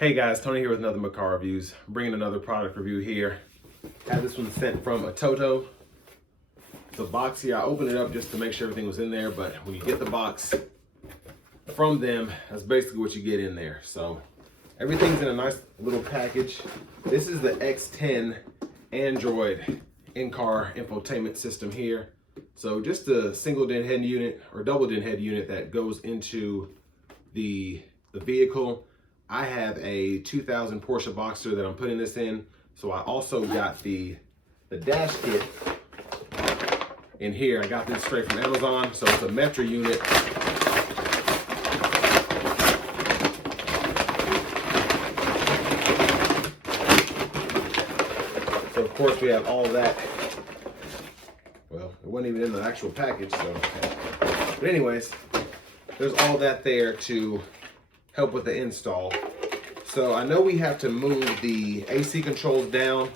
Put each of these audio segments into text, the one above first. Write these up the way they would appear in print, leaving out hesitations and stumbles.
Hey guys, Tony here with Nothin but Car Reviews. I'm bringing another product review here. Had this one sent from Atoto. It's a box here. I opened it up just to make sure everything was in there, but when you get the box from them, that's basically what you get in there. So everything's in a nice little package. This is the X10 Android in-car infotainment system here. So just a single DIN head unit or double DIN head unit that goes into the vehicle. I have a 2000 Porsche Boxster that I'm putting this in. So I also got the dash kit in here. I got this straight from Amazon. So it's a Metro unit. So of course we have all that. Well, it wasn't even in the actual package, so. But anyways, there's all that there to help with the install. So I know we have to move the AC controls down,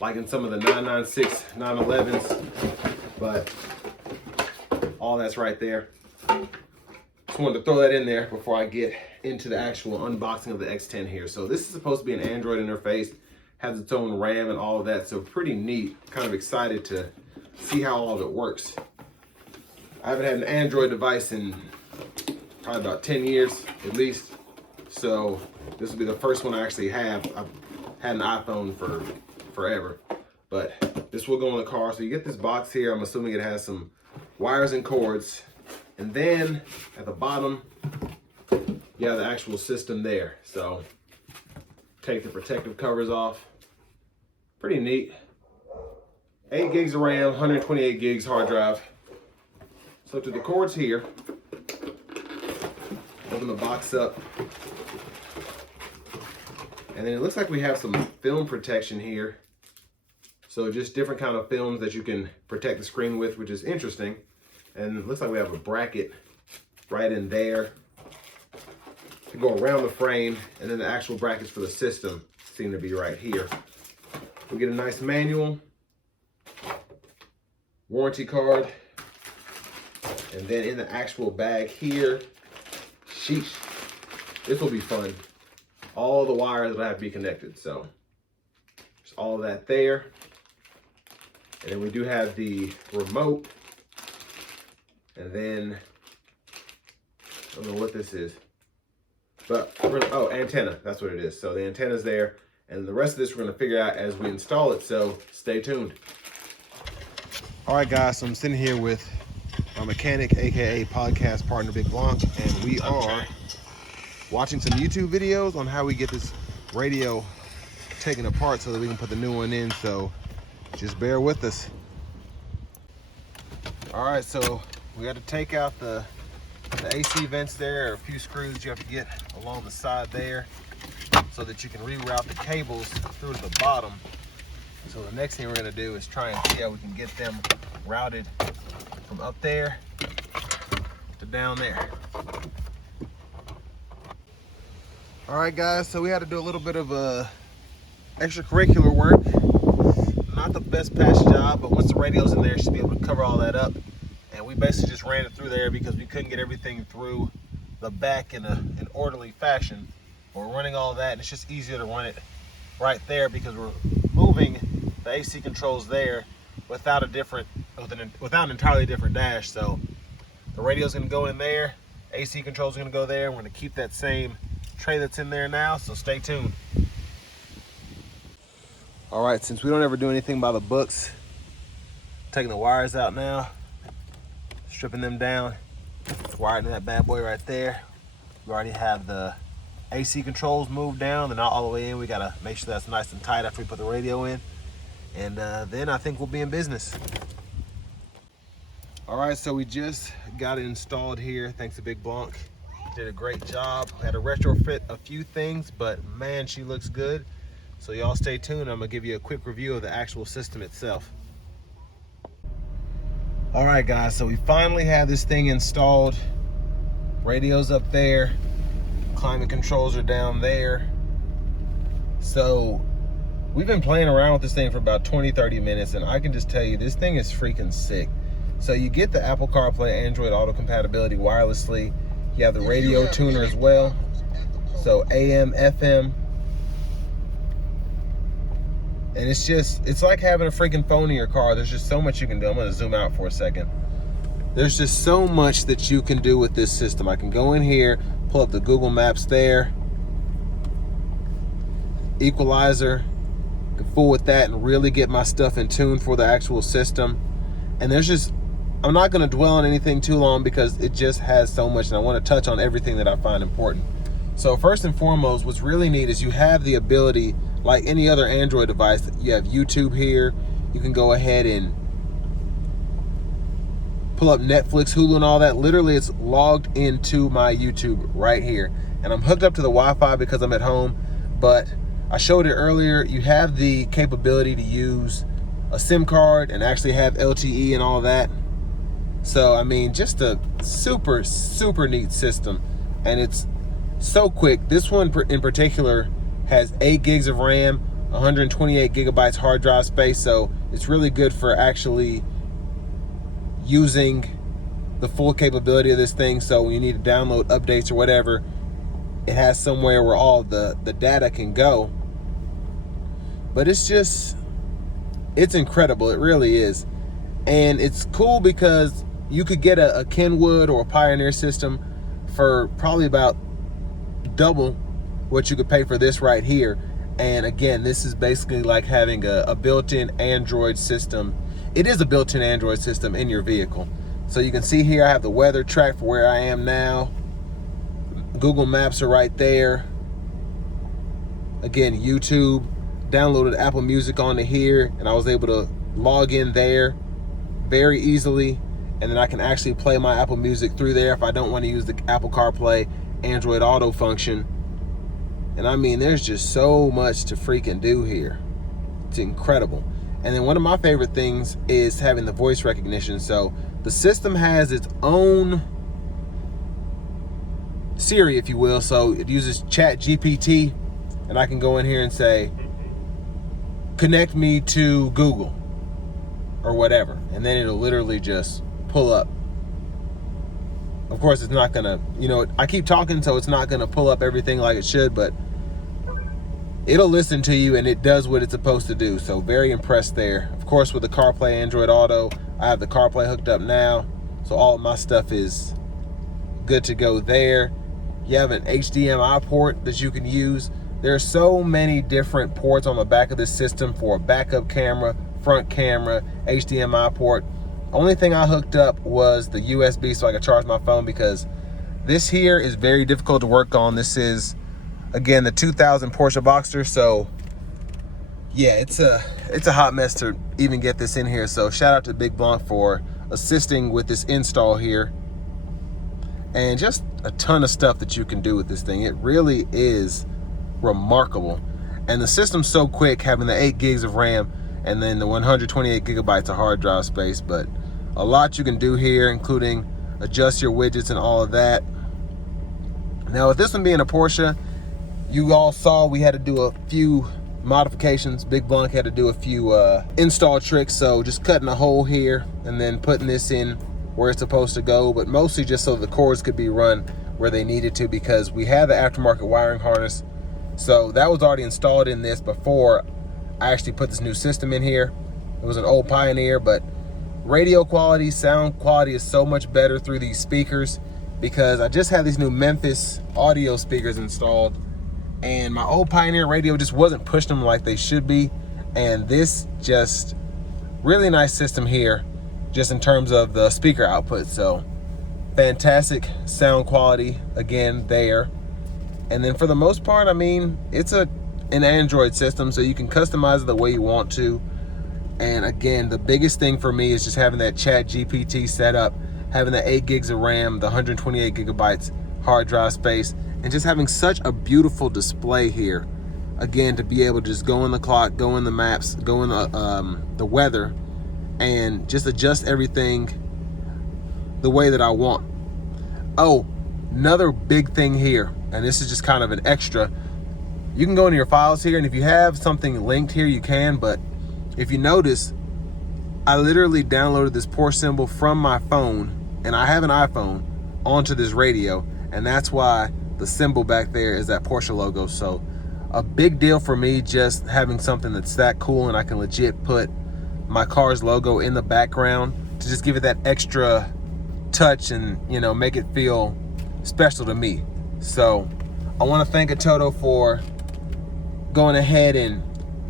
like in some of the 996, 911s, but all that's right there. Just wanted to throw that in there before I get into the actual unboxing of the X10 here. So this is supposed to be an Android interface, has its own RAM and all of that, so pretty neat. Kind of excited to see how all of it works. I haven't had an Android device in probably about 10 years at least. So this will be the first one I actually have. I've had an iPhone for forever, but this will go in the car. So you get this box here. I'm assuming it has some wires and cords. And then at the bottom, you have the actual system there. So take the protective covers off. Pretty neat. 8 gigs of RAM, 128 gigs hard drive. So to the cords here, open the box up. And then it looks like we have some film protection here. So just different kind of films that you can protect the screen with, which is interesting. And it looks like we have a bracket right in there to go around the frame. And then the actual brackets for the system seem to be right here. We get a nice manual, warranty card, and then in the actual bag here, sheesh, this will be fun. All the wires that have to be connected. So there's all of that there. And then we do have the remote. And then, I don't know what this is. But, oh, antenna, that's what it is. So the antenna's there. And the rest of this we're gonna figure out as we install it. So stay tuned. All right, guys, so I'm sitting here with my mechanic, AKA podcast partner, Big Blanc. And we are watching some YouTube videos on how we get this radio taken apart so that we can put the new one in. So just bear with us. All right, so we got to take out the AC vents there. A few screws you have to get along the side there so that you can reroute the cables through to the bottom. So the next thing we're going to do is try and see how we can get them routed from up there to down there. All right, guys, so we had to do a little bit of extracurricular work. Not the best patch job, but once the radio's in there, you should be able to cover all that up. And we basically just ran it through there because we couldn't get everything through the back in an orderly fashion. We're running all that, and it's just easier to run it right there because we're moving the AC controls there without an entirely different dash. So the radio's gonna go in there, AC controls are gonna go there. We're gonna keep that same tray that's in there now, so stay tuned. All right, since we don't ever do anything by the books, taking the wires out now, stripping them down, wiring that bad boy right there. We already have the AC controls moved down. They're not all the way in. We gotta make sure that's nice and tight after we put the radio in. And then I think we'll be in business. All right, so we just got it installed here. Thanks to Big Blanc. Did a great job. Had to retrofit a few things, but man, she looks good. So y'all stay tuned. I'm gonna give you a quick review of the actual system itself. All right, guys, so we finally have this thing installed. Radio's up there. Climate controls are down there. So we've been playing around with this thing for about 20-30 minutes, and I can just tell you, this thing is freaking sick. So you get the Apple CarPlay Android auto compatibility wirelessly. You have the radio tuner as well. So AM, FM, And it's like having a freaking phone in your car. There's just so much you can do. I'm gonna zoom out for a second. There's just so much that you can do with this system. I can go in here, pull up the Google Maps there, equalizer, can fool with that and really get my stuff in tune for the actual system. And I'm not gonna dwell on anything too long because it just has so much, and I wanna touch on everything that I find important. So first and foremost, what's really neat is you have the ability, like any other Android device, you have YouTube here. You can go ahead and pull up Netflix, Hulu, and all that. Literally, it's logged into my YouTube right here. And I'm hooked up to the Wi-Fi because I'm at home, but I showed it earlier. You have the capability to use a SIM card and actually have LTE and all that. So, I mean, just a super, super neat system. And it's so quick. This one in particular has 8 gigs of RAM, 128 gigabytes hard drive space, so it's really good for actually using the full capability of this thing. So when you need to download updates or whatever, it has somewhere where all the data can go. But it's incredible. It really is. And it's cool because you could get a Kenwood or a Pioneer system for probably about double what you could pay for this right here. And again, this is basically like having a built-in Android system. It is a built-in Android system in your vehicle. So you can see here, I have the weather track for where I am now. Google Maps are right there. Again, YouTube, downloaded Apple Music onto here, and I was able to log in there very easily. And then I can actually play my Apple Music through there if I don't want to use the Apple CarPlay Android Auto function. And I mean, there's just so much to freaking do here. It's incredible. And then one of my favorite things is having the voice recognition. So the system has its own Siri, if you will. So it uses Chat GPT, and I can go in here and say, connect me to Google or whatever. And then it'll literally just pull up. Of course, it's not gonna, I keep talking, so it's not gonna pull up everything like it should, but it'll listen to you and it does what it's supposed to do. So very impressed there. Of course, with the CarPlay Android Auto, I have the CarPlay hooked up now, so all of my stuff is good to go there. You have an HDMI port that you can use. There's so many different ports on the back of this system for a backup camera, front camera, HDMI port. Only thing I hooked up was the USB so I could charge my phone, because this here is very difficult to work on. This is, again, the 2000 Porsche Boxster. So yeah, it's a hot mess to even get this in here. So shout out to Big Blanc for assisting with this install here. And just a ton of stuff that you can do with this thing. It really is remarkable. And the system's so quick, having the 8 gigs of RAM and then the 128 gigabytes of hard drive space. But a lot you can do here, including adjust your widgets and all of that. Now, with this one being a Porsche, you all saw we had to do a few modifications. Big Blanc had to do a few install tricks. So just cutting a hole here and then putting this in where it's supposed to go, but mostly just so the cords could be run where they needed to, because we had the aftermarket wiring harness. So that was already installed in this before I actually put this new system in here. It was an old Pioneer, but radio quality, sound quality is so much better through these speakers, because I just had these new Memphis Audio Speakers installed, and my old Pioneer radio just wasn't pushing them like they should be. And this just really nice system here, just in terms of the speaker output. So fantastic sound quality again there. And then for the most part, I mean, it's an Android system, so you can customize it the way you want to. And again, the biggest thing for me is just having that Chat GPT set up, having the 8 gigs of RAM, the 128 gigabytes hard drive space, and just having such a beautiful display here. Again, to be able to just go in the clock, go in the maps, go in the weather, and just adjust everything the way that I want. Oh, another big thing here, and this is just kind of an extra. You can go into your files here, and if you have something linked here, you can, but if you notice, I literally downloaded this Porsche symbol from my phone, and I have an iPhone, onto this radio, and that's why the symbol back there is that Porsche logo. So a big deal for me just having something that's that cool and I can legit put my car's logo in the background to just give it that extra touch and, you know, make it feel special to me. So I want to thank Atoto for going ahead and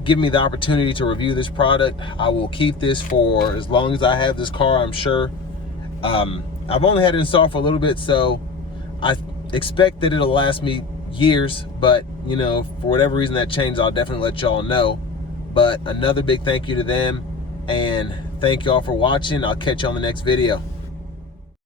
giving me the opportunity to review this product. I will keep this for as long as I have this car, I'm sure. I've only had it installed for a little bit, so I expect that it'll last me years, but you know, for whatever reason that changed, I'll definitely let y'all know. But another big thank you to them, and thank y'all for watching. I'll catch you on the next video.